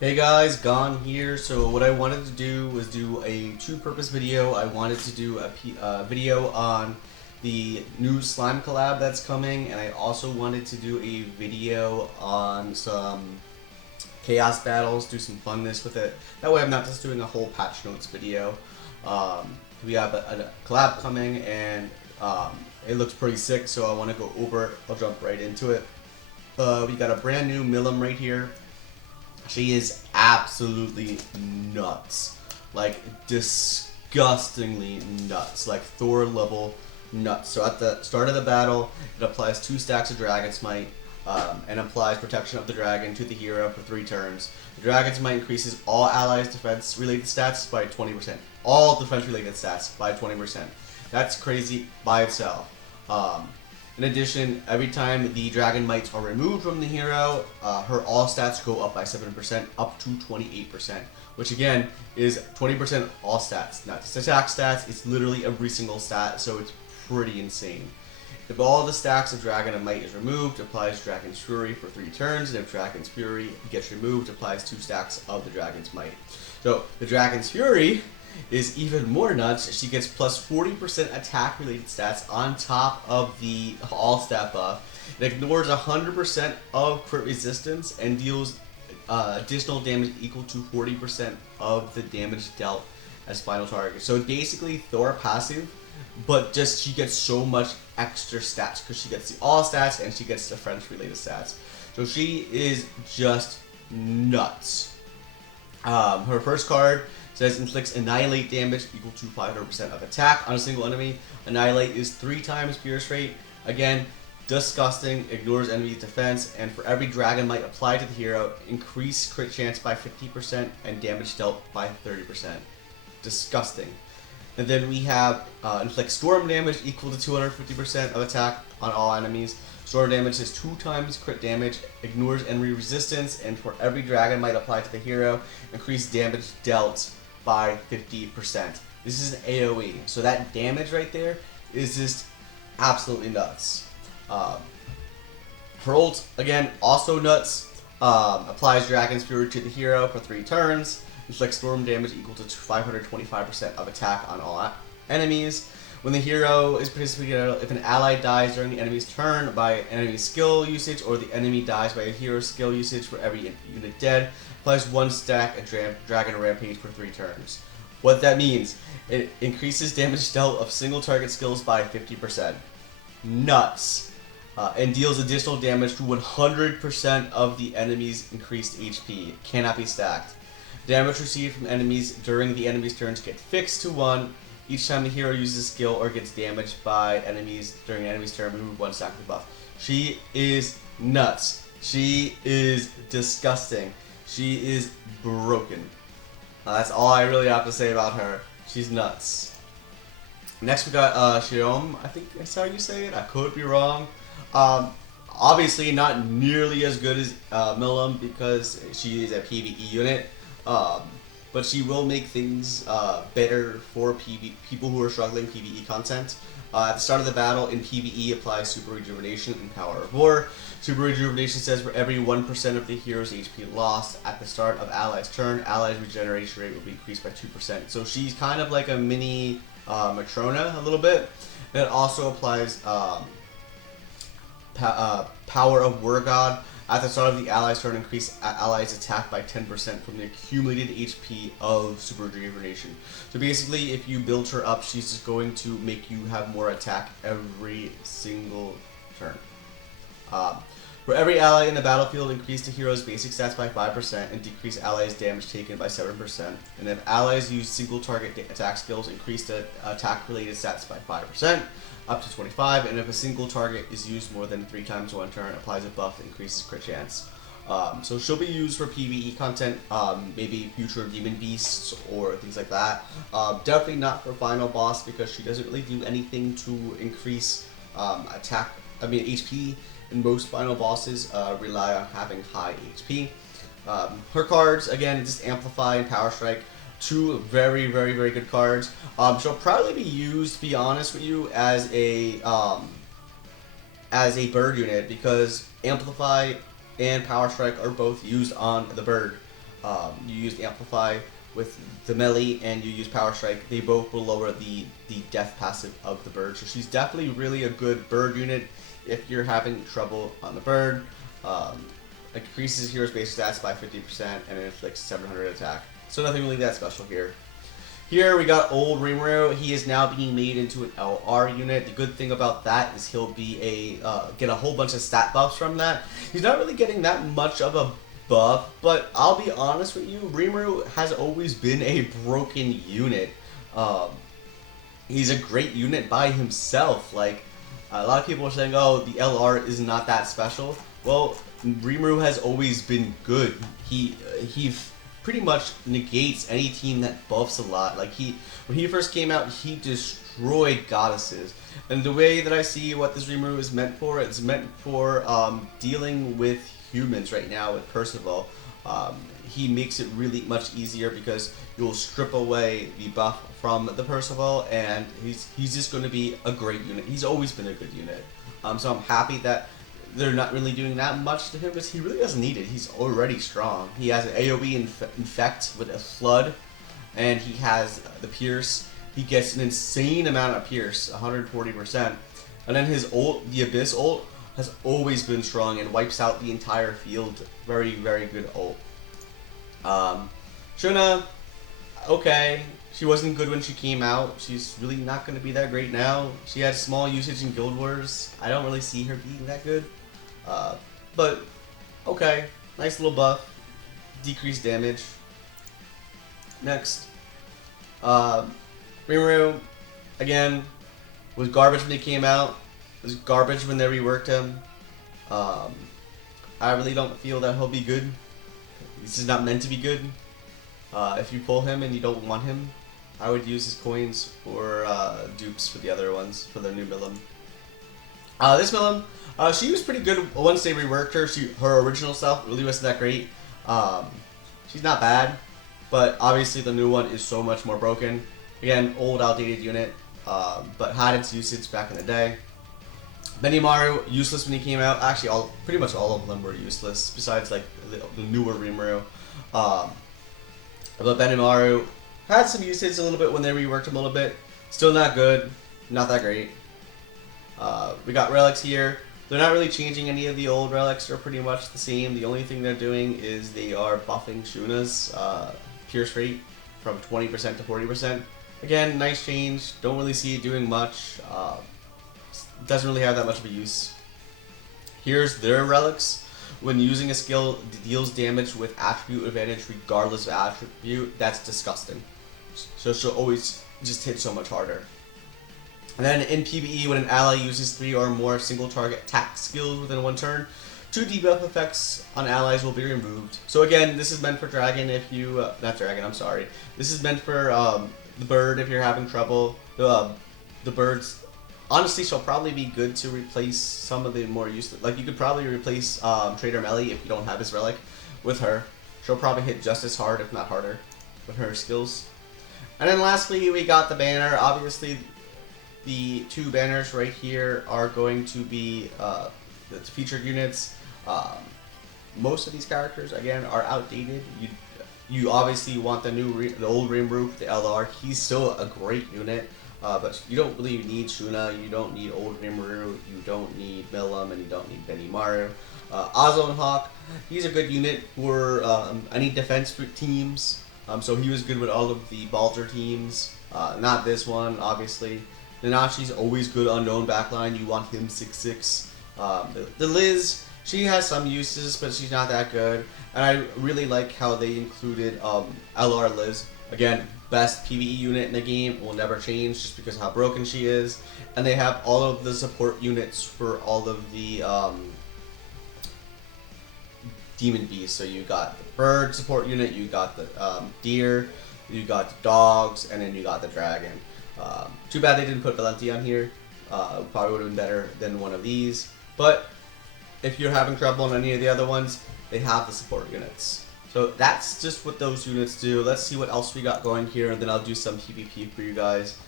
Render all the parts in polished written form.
Hey guys, Gone here. So what I wanted to do was do a two-purpose video. I wanted to do a video on the new slime collab that's coming, and I also wanted to do a video on some chaos battles, do some funness with it. That way I'm not just doing a whole patch notes video. We have a collab coming, and it looks pretty sick, so I want to go over it. I'll jump right into it. We got a brand new Milim right here. She is absolutely nuts. Like, disgustingly nuts. Like, Thor level nuts. So at the start of the battle, it applies 2 stacks of Dragon's Might and applies Protection of the Dragon to the hero for 3 turns. The Dragon's Might increases all allies' defense-related stats by 20%. All defense-related stats by 20%. That's crazy by itself. In addition, every time the Dragon Mites are removed from the hero, her all stats go up by 7%, up to 28%, which again is 20% all stats. Not just attack stats, it's literally every single stat, so it's pretty insane. If all the stacks of Dragon and Might is removed, applies Dragon's Fury for 3 turns, and if Dragon's Fury gets removed, applies 2 stacks of the Dragon's Might. So the Dragon's Fury is even more nuts. She gets plus 40% attack related stats on top of the all stat buff. It ignores 100% of crit resistance and deals additional damage equal to 40% of the damage dealt as final target. So basically Thor passive, but just she gets so much extra stats because she gets the all stats and she gets the French related stats. So she is just nuts. Her first card says inflicts annihilate damage equal to 500% of attack on a single enemy. Annihilate is 3 times pierce rate. Again, disgusting, ignores enemy's defense, and for every Dragon Might applied to the hero, increase crit chance by 50% and damage dealt by 30%. Disgusting. And then we have inflict storm damage equal to 250% of attack on all enemies. Storm damage is 2 times crit damage, ignores enemy resistance, and for every Dragon Might applied to the hero, increase damage dealt by 50%. This is an AoE, so that damage right there is just absolutely nuts. Her ult, again, also nuts. Applies Dragon's Fury to the hero for 3 turns. Inflicts storm damage equal to 525% of attack on all enemies. When the hero is participating, if an ally dies during the enemy's turn by enemy skill usage, or the enemy dies by a hero skill usage for every unit dead, applies 1 stack of Dragon Rampage for 3 turns. What that means, it increases damage dealt of single target skills by 50%. Nuts. And deals additional damage to 100% of the enemy's increased HP. Cannot be stacked. Damage received from enemies during the enemy's turns get fixed to 1. Each time the hero uses a skill or gets damaged by enemies during an enemy's turn, remove 1 stack of the buff. She is nuts. She is disgusting. She is broken. That's all I really have to say about her. She's nuts. Next we got Shiom. I think that's how you say it. I could be wrong. Obviously not nearly as good as Milim because she is a PvE unit. But she will make things better for people who are struggling PvE content. At the start of the battle in PvE, applies Super Rejuvenation and Power of War. Super Rejuvenation says for every 1% of the hero's HP lost at the start of ally's turn, ally's regeneration rate will be increased by 2%. So she's kind of like a mini Matrona a little bit. And it also applies Power of War God. At the start of the ally's turn, increase ally's attack by 10% from the accumulated HP of Super Rejuvenation. So basically, if you build her up, she's just going to make you have more attack every single turn. For every ally in the battlefield, increase the hero's basic stats by 5% and decrease allies' damage taken by 7%. And if allies use single target attack skills, increase the attack-related stats by 5%. Up to 25, and if a single target is used more than 3 times 1 turn, applies a buff that increases crit chance. So she'll be used for PvE content, maybe future demon beasts or things like that. Definitely not for final boss because she doesn't really do anything to increase HP. And most final bosses rely on having high HP. Her cards, again, just Amplify and Power Strike. 2 very, very, very good cards. She'll probably be used, to be honest with you, as a bird unit because Amplify and Power Strike are both used on the bird. you use Amplify with the melee and you use Power Strike, they both will lower the death passive of the bird. So she's definitely really a good bird unit if you're having trouble on the bird. It increases hero's base stats by 50% and it inflicts 700 attack. So nothing really that special here. Here we got old Rimuru. He is now being made into an LR unit. The good thing about that is he'll be get a whole bunch of stat buffs from that. He's not really getting that much of a buff, but I'll be honest with you, Rimuru has always been a broken unit. He's a great unit by himself. Like, a lot of people are saying, oh, the LR is not that special. Well, Rimuru has always been good. He pretty much negates any team that buffs a lot. Like, when he first came out, he destroyed goddesses. And the way that I see what this Rimuru is meant for, it's meant for dealing with humans right now with Percival. He makes it really much easier because you'll strip away the buff from the Percival, and he's just going to be a great unit. He's always been a good unit. So I'm happy that they're not really doing that much to him because he really doesn't need it. He's already strong. He has an AoE infect with a flood, and he has the pierce. He gets an insane amount of pierce, 140%. And then his ult, the Abyss ult, has always been strong and wipes out the entire field. Very, very good ult. Shuna, okay. She wasn't good when she came out. She's really not going to be that great now. She had small usage in Guild Wars. I don't really see her being that good. But, okay. Nice little buff. Decreased damage. Next. Rimuru, again, was garbage when he came out. Was garbage when they reworked him. I really don't feel that he'll be good. This is not meant to be good. If you pull him and you don't want him, I would use his coins for dupes for the other ones, for the new Milim. This Milim, she was pretty good once they reworked her. Her original self really wasn't that great. She's not bad, but obviously the new one is so much more broken. Again, old, outdated unit, but had its usage back in the day. Benimaru, useless when he came out. Actually, pretty much all of them were useless, besides like the newer Rimuru. But Benimaru had some usage a little bit when they reworked him a little bit. Still not good, not that great. We got relics here. They're not really changing any of the old relics. They're pretty much the same. The only thing they're doing is they are buffing Shuna's pierce rate from 20% to 40%. Again, nice change. Don't really see it doing much. Doesn't really have that much of a use. Here's their relics. When using a skill deals damage with attribute advantage regardless of attribute, that's disgusting. So she'll always just hit so much harder. And then in PvE, when an ally uses 3 or more single target attack skills within one turn, 2 debuff effects on allies will be removed. So again, this is meant for Dragon if you... not Dragon, I'm sorry. This is meant for the bird if you're having trouble. The birds... Honestly, she'll probably be good to replace some of the more useless... Like, you could probably replace Trader Melee if you don't have his relic with her. She'll probably hit just as hard, if not harder, with her skills. And then lastly, we got the banner. Obviously, the 2 banners right here are going to be the featured units. Most of these characters, again, are outdated. You obviously want the old Rimuru, the LR. He's still a great unit. But you don't really need Shuna, you don't need old Rimuru, you don't need Milim, and you don't need Benimaru. Ozone Hawk, he's a good unit for any defense teams. So he was good with all of the Baldur teams. Not this one, obviously. Nanachi's always good unknown backline, you want him 6'6". The Liz, she has some uses, but she's not that good. And I really like how they included LR Liz. Again, best PvE unit in the game, will never change just because of how broken she is. And they have all of the support units for all of the demon beasts. So you got the bird support unit, you got the deer, you got the dogs, and then you got the dragon. Too bad they didn't put Valenti on here. Probably would have been better than one of these. But if you're having trouble on any of the other ones, they have the support units. So that's just what those units do. Let's see what else we got going here, and then I'll do some PvP for you guys.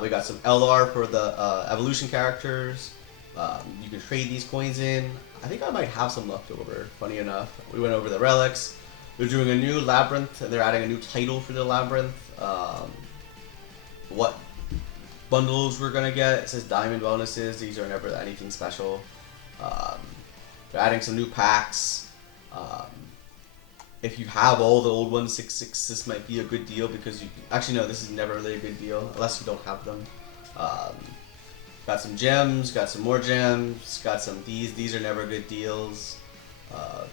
We got some LR for the evolution characters. You can trade these coins in. I think I might have some left over, funny enough. We went over the relics. They're doing a new labyrinth. They're adding a new title for the labyrinth. What bundles we're gonna get? It says diamond bonuses. These are never anything special. They're adding some new packs. If you have all the old 166, this might be a good deal because you actually no, this is never really a good deal unless you don't have them. Got some gems, got some more gems, got some these. These are never good deals.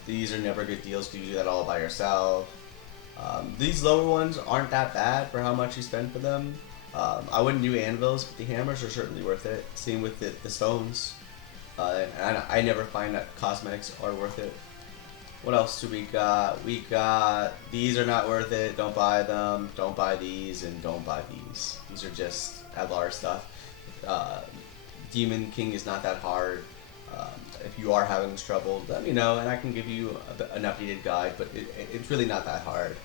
These are never good deals because you do that all by yourself. These lower ones aren't that bad for how much you spend for them. I wouldn't do anvils, but the hammers are certainly worth it. Same with the stones. And I never find that cosmetics are worth it. What else do we got? We got, these are not worth it, don't buy them, don't buy these, and don't buy these. These are just LR stuff. Demon King is not that hard. If you are having trouble, let me know and I can give you an updated guide, but it's really not that hard.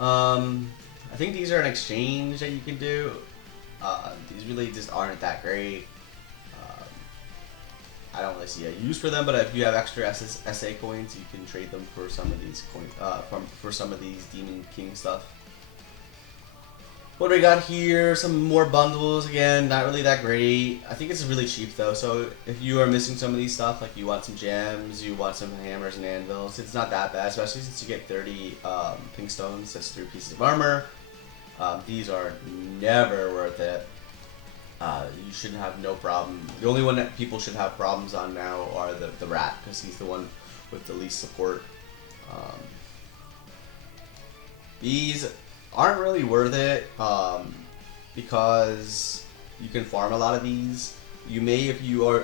I think these are an exchange that you can do. These really just aren't that great. I don't really see a use for them, but if you have extra SA coins, you can trade them for some of these coins, for some of these Demon King stuff. What do we got here? Some more bundles. Again, not really that great. I think it's really cheap though, so if you are missing some of these stuff, like you want some gems, you want some hammers and anvils, it's not that bad, especially since you get 30 pink stones. That's 3 pieces of armor. These are never worth it. You should have no problem. The only one that people should have problems on now are the rat, because he's the one with the least support. These aren't really worth it because you can farm a lot of these. You may, if you are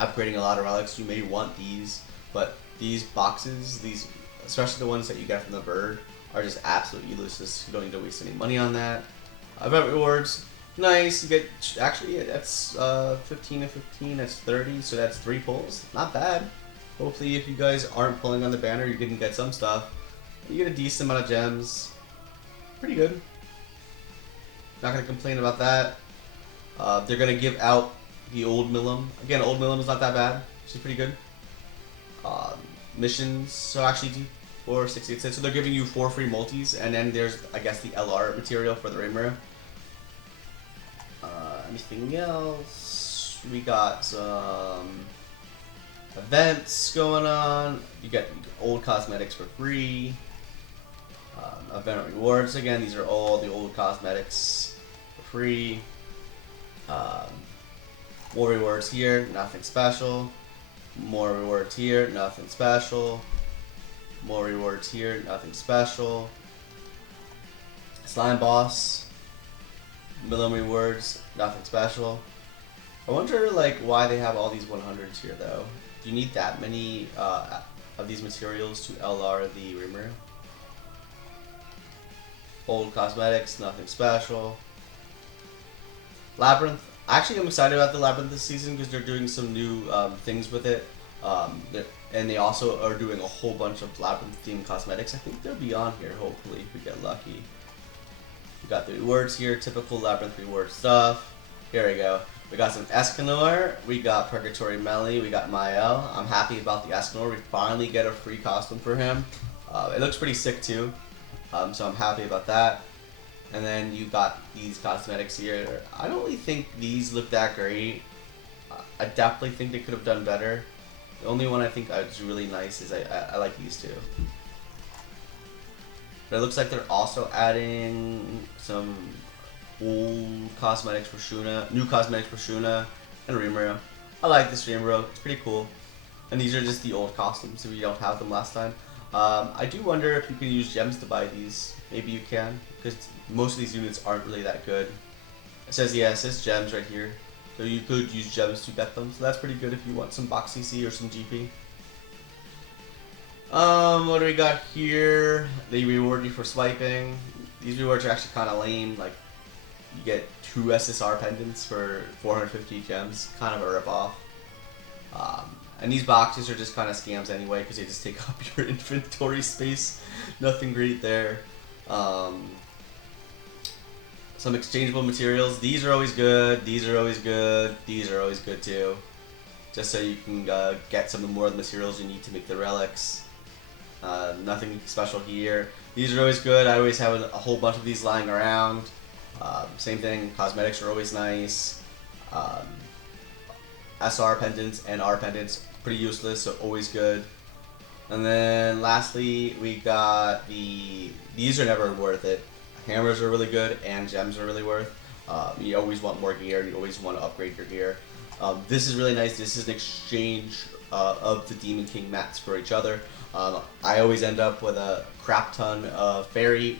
upgrading a lot of relics, you may want these, but these boxes, these, especially the ones that you get from the bird, are just absolutely useless. You don't need to waste any money on that. Event rewards. Nice, you get, actually that's 15 to 15, that's 30, so that's 3 pulls, not bad. Hopefully if you guys aren't pulling on the banner, you can get some stuff. You get a decent amount of gems, pretty good. Not gonna complain about that. They're gonna give out the old Millum. Again, old Millum is not that bad, actually pretty good. Missions, so actually 4, 6, 8, 6, so they're giving you 4 free multis, and then there's, I guess, the LR material for the Rimmer. Anything else? We got some events going on. You get old cosmetics for free. Event rewards, again, these are all the old cosmetics for free. More rewards here, nothing special. More rewards here, nothing special. More rewards here, nothing special. Slime boss. Millum rewards, nothing special. I wonder like why they have all these 100s here though. Do you need that many of these materials to LR the Rimmer? Old cosmetics, nothing special. Labyrinth. Actually, I'm excited about the Labyrinth this season because they're doing some new things with it. And they also are doing a whole bunch of Labyrinth themed cosmetics. I think they'll be on here hopefully if we get lucky. We got the rewards here, typical Labyrinth reward stuff. Here we go. We got some Escanor, we got Purgatory Melly, we got Mael. I'm happy about the Escanor. We finally get a free costume for him. It looks pretty sick too, so I'm happy about that. And then you got these cosmetics here. I don't really think these look that great. I definitely think they could have done better. The only one I think is really nice is I like these two. But it looks like they're also adding some old cosmetics for Shuna, new cosmetics for Shuna and Rimuru. I like this Rimuru, it's pretty cool. And these are just the old costumes if you don't have them last time. I do wonder if you can use gems to buy these. Maybe you can, because most of these units aren't really that good. It says, yeah, it says gems right here. So you could use gems to get them. So that's pretty good if you want some box CC or some GP. What do we got here? They reward you for swiping. These rewards are actually kind of lame. Like, you get 2 SSR pendants for 450 gems. Kind of a ripoff. And these boxes are just kind of scams anyway because they just take up your inventory space. Nothing great there. Some exchangeable materials. These are always good. These are always good. These are always good too. Just so you can get some more of the materials you need to make the relics. Nothing special here. These are always good. I always have a whole bunch of these lying around. Same thing, cosmetics are always nice. Um, SR pendants and R pendants, pretty useless, so always good. And then lastly, we got these are never worth it. Hammers are really good and gems are really worth. You always want more gear, you always want to upgrade your gear. This is really nice. This is an exchange of the Demon King mats for each other. I always end up with a crap ton of fairy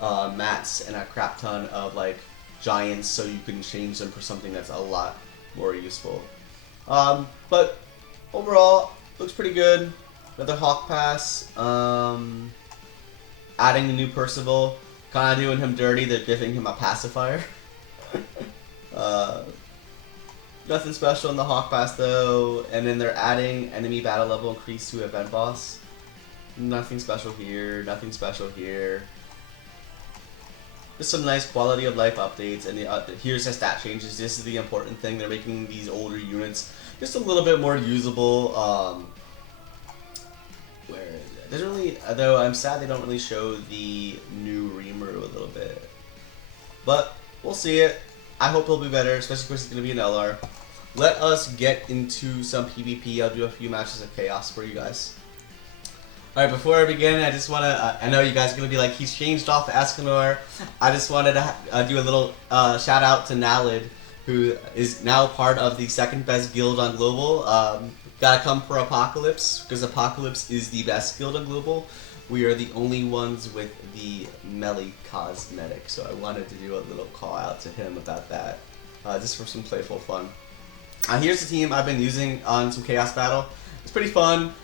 mats and a crap ton of like giants, so you can change them for something that's a lot more useful. But overall, looks pretty good. Another Hawk Pass. Adding a new Percival. Kind of doing him dirty. They're giving him a pacifier. Nothing special in the Hawk Pass though. And then they're adding enemy battle level increase to event boss. Nothing special here. Nothing special here. Just some nice quality of life updates, and here's the stat changes. This is the important thing. They're making these older units just a little bit more usable. Where is it? Doesn't really, though I'm sad they don't really show the new Rimuru a little bit. But we'll see it. I hope it'll be better, especially because it's going to be an LR. Let us get into some PvP. I'll do a few matches of Chaos for you guys. Alright, before I begin, I just want to, I know you guys are going to be like, he's changed off Escanor. I just wanted to do a little shout out to Nalid, who is now part of the second best guild on Global. Gotta come for Apocalypse, because Apocalypse is the best guild on Global. We are the only ones with the melee cosmetic, so I wanted to do a little call out to him about that, just for some playful fun. Here's the team I've been using on some Chaos Battle. It's pretty fun.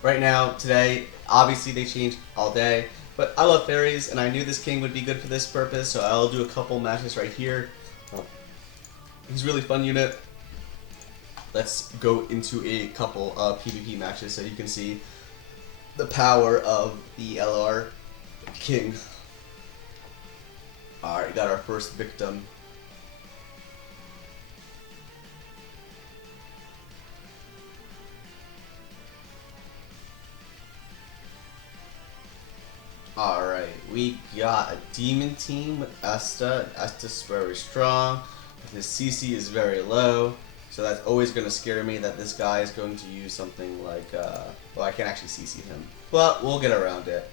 Right now, today, obviously they change all day, but I love fairies, and I knew this king would be good for this purpose, so I'll do a couple matches right here. He's a really fun unit. Let's go into a couple of PvP matches so you can see the power of the LR king. Alright, got our first victim. Alright, we got a demon team with Esta. Esta's very strong. His CC is very low. So that's always going to scare me that this guy is going to use something like, well, I can't actually CC him. But we'll get around it.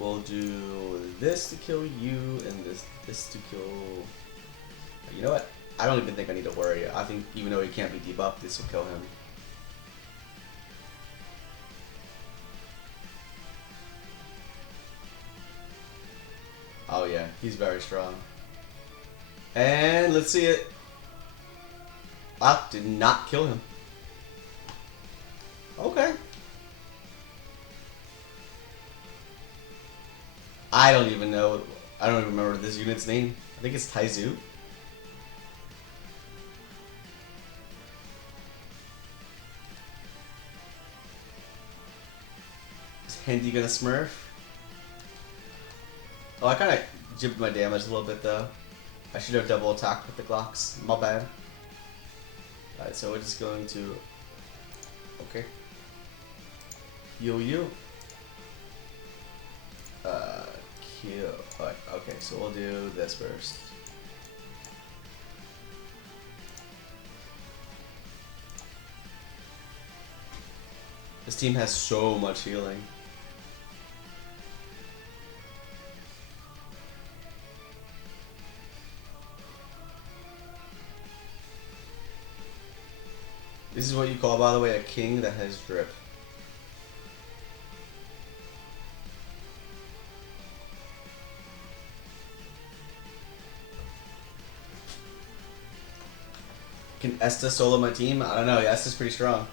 We'll do this to kill you and this to kill... You know what? I don't even think I need to worry. I think even though he can't be debuffed, this will kill him. Oh yeah, he's very strong. And let's see it. Wow, did not kill him. Okay. I don't even know. I don't even remember this unit's name. I think it's Taizu. Is Handy gonna smurf? Oh, I kind of jibbed my damage a little bit though. I should have double attacked with the Glocks. My bad. Alright, so we're just going to... Okay. Heal you. Kill. Alright, okay, so we'll do this first. This team has so much healing. This is what you call, by the way, a king that has drip. Can Esta solo my team? I don't know. Yeah, Esta's pretty strong.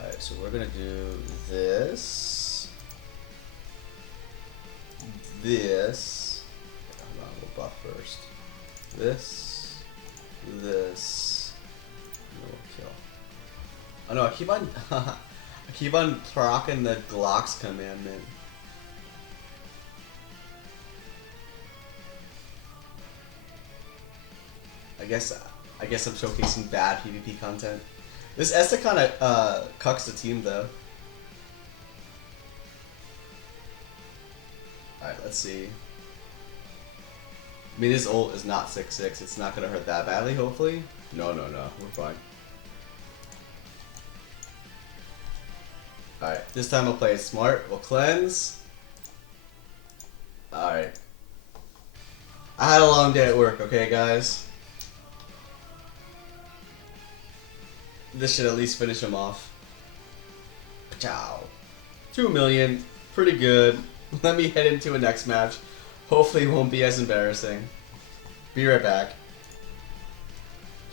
Alright, so we're gonna do this. This. Hold on, we'll buff first. This. This. And then we'll kill. Oh no, I keep on I keep on proccing the Glocks commandment. guess I'm showcasing bad PvP content. This Esta kind of cucks the team though. Alright, let's see. I mean, his ult is not 6-6. It's not gonna hurt that badly, hopefully. No, we're fine. Alright, this time we'll play it smart. We'll cleanse. Alright. I had a long day at work, okay, guys? This should at least finish him off. Ciao. 2 million. Pretty good. Let me head into a next match. Hopefully it won't be as embarrassing. Be right back.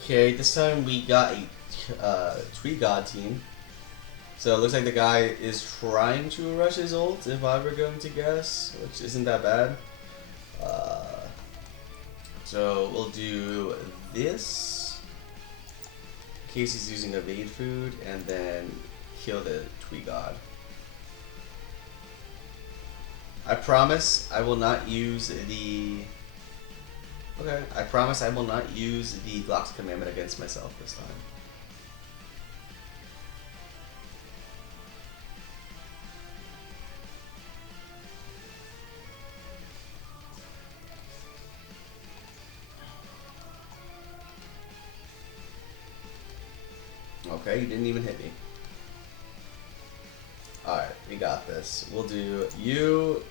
Okay, this time we got a Tree God team. So it looks like the guy is trying to rush his ult, if I were going to guess, which isn't that bad. So we'll do this, in case he's using evade food, and then kill the Tree God. I promise I will not use the... Okay, I promise I will not use the Glock's commandment against myself this time. Okay, you didn't even hit me. Alright, we got this. We'll do you...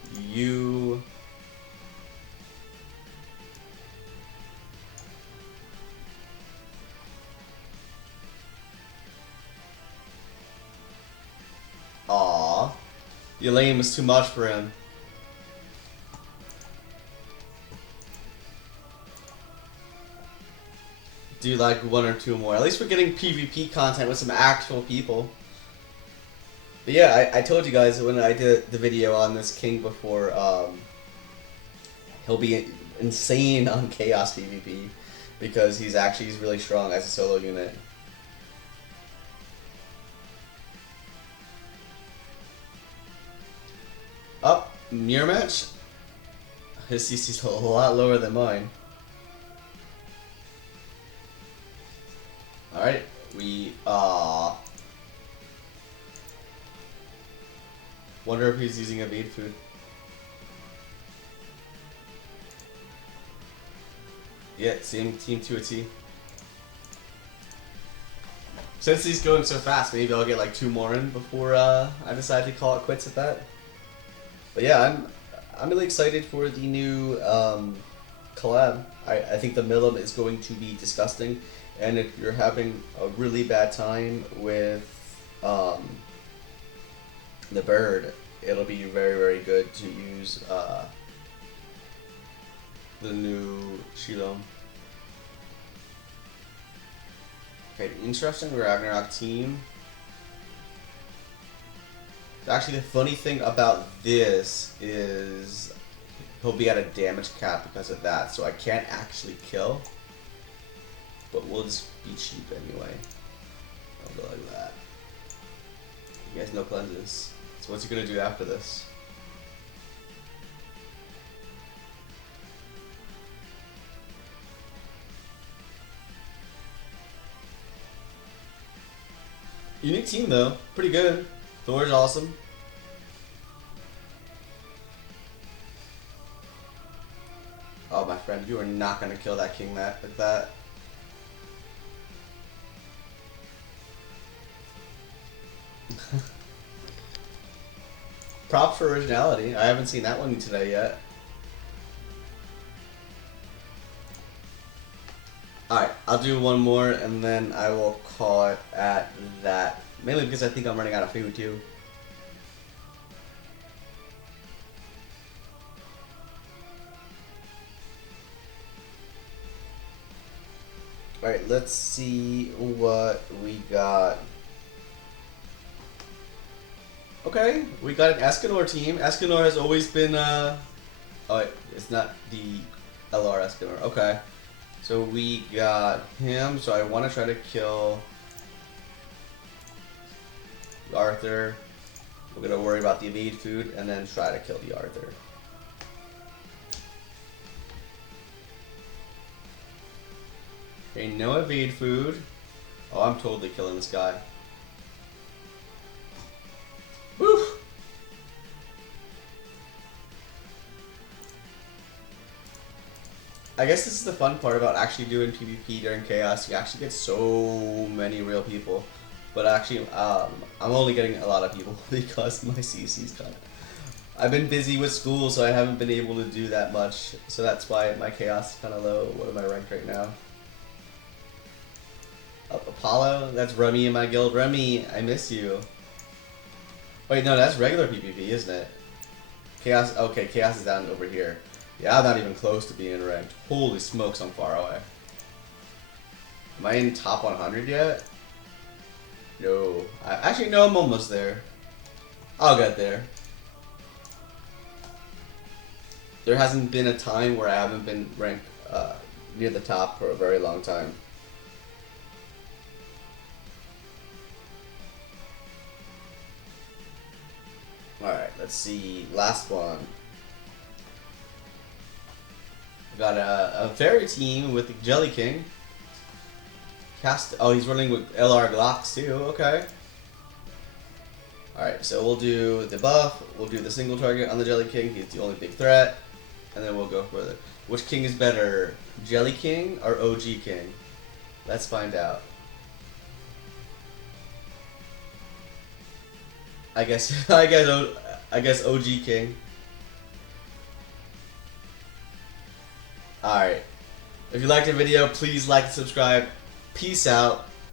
Aww. The lane was too much for him. Do like 1 or 2 more. At least we're getting PvP content with some actual people. But yeah, I told you guys when I did the video on this king before, he'll be insane on Chaos PvP because he's really strong as a solo unit. Oh, mirror match? His CC's a lot lower than mine. Alright, we, wonder if he's using evade food. Yeah, same team to a T. Since he's going so fast, maybe I'll get like 2 more in before I decide to call it quits at that. But yeah, I'm really excited for the new collab. I think the Milim is going to be disgusting. And if you're having a really bad time with the bird, it'll be very, very good to use the new Shilom. Okay, interesting Ragnarok team. Actually, the funny thing about this is he'll be at a damage cap because of that, so I can't actually kill. But we'll just be cheap anyway. I'll go like that. You guys know cleanses. So what's he gonna do after this? Unique team though, pretty good. Thor's awesome. Oh my friend, you are not gonna kill that king mat like that. Props for originality. I haven't seen that one today yet. Alright, I'll do one more and then I will call it at that. Mainly because I think I'm running out of food too. Alright, let's see what we got. Okay, we got an Escanor team. Escanor has always been, oh wait, it's not the LR Escanor. Okay, so we got him, so I want to try to kill Arthur. We're going to worry about the evade food, and then try to kill the Arthur. Okay, no evade food. Oh, I'm totally killing this guy. Woo! I guess this is the fun part about actually doing PvP during Chaos. You actually get so many real people. But actually, I'm only getting a lot of people because my CC's kind of... I've been busy with school, so I haven't been able to do that much. So that's why my Chaos is kind of low. What am I ranked right now? Apollo? That's Rummy in my guild. Rummy, I miss you. Wait, no, that's regular PvP, isn't it? Chaos, okay, Chaos is down over here. Yeah, I'm not even close to being ranked. Holy smokes, I'm far away. Am I in top 100 yet? No. Actually, no, I'm almost there. I'll get there. There hasn't been a time where I haven't been ranked near the top for a very long time. Alright, let's see. Last one. We got a fairy team with the Jelly King. Oh, he's running with LR Glocks too, okay. Alright, so we'll do the buff, we'll do the single target on the Jelly King, he's the only big threat, and then we'll go further. Which king is better, Jelly King or OG King? Let's find out. I guess OG King. Alright. If you liked the video, please like and subscribe. Peace out.